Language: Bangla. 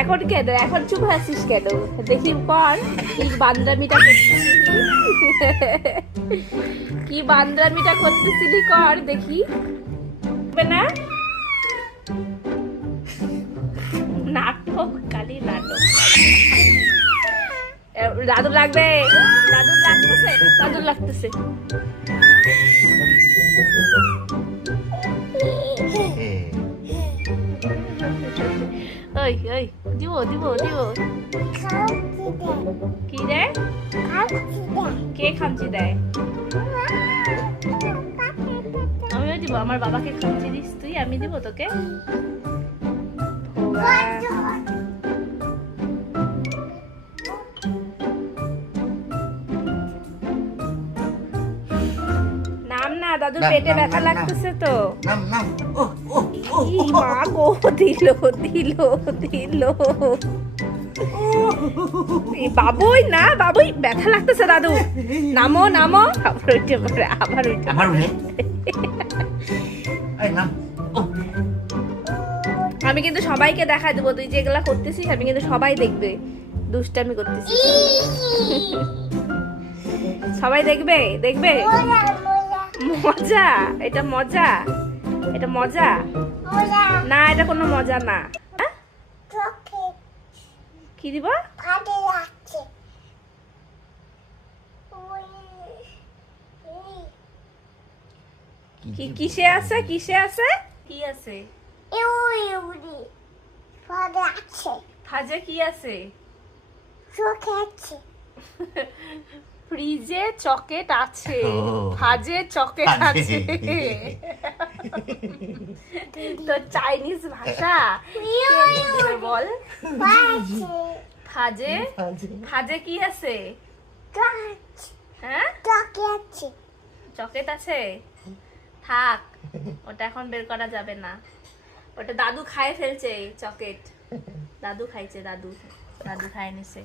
এখন কেন এখন চুপ আছিস কেন? দেখি কর কি বান্দরামিটা করছিস, কি বান্দরামিটা করতেছিলি কর দেখি। না নাটক, কালি নাটক। দাদু লাগবে, দাদু লাগতেছে, দাদু লাগতেছে। ওই ওই দিব দিব দিব। কি রে? কে খামচি দেয়? আমিও দিব, আমার বাবাকে খামচি দিস তুই, আমি দিব তোকে। নাম না, দাদুর পেটে ব্যথা লাগতেছে তো। মা গো, দিল দিল দিল। বাবুই না, বাবুই ব্যথা লাগতেছে দাদু। নামো নামো, আবার উঠে পড়ে, আবার উঠে। আমি কিন্তু সবাইকে দেখা দেবো তুই যেগুলা করতেছিস, আমি কিন্তু সবাই দেখবে দুষ্টামি করতেছিস। সবাই দেখবে দেখবে। মজা, এটা মজা, এটা মজা না, এটা কোনো মজা না। কি দিব? কিসে আছে, কিসে আছে, কি আছে? ফাজে কি আছে? ফ্রিজে চকেট আছে, ফাজে চকেট আছে। তো চাইনিজ ভাষা বল। ফাজে, ফাজে কি আছে? হ্যাঁ, চকেট আছে। থাক, ওটা এখন বের করা যাবে না, ওটা দাদু খায় ফেলছে চকেট। দাদু খাইছে, দাদু, দাদু খায় নিছে।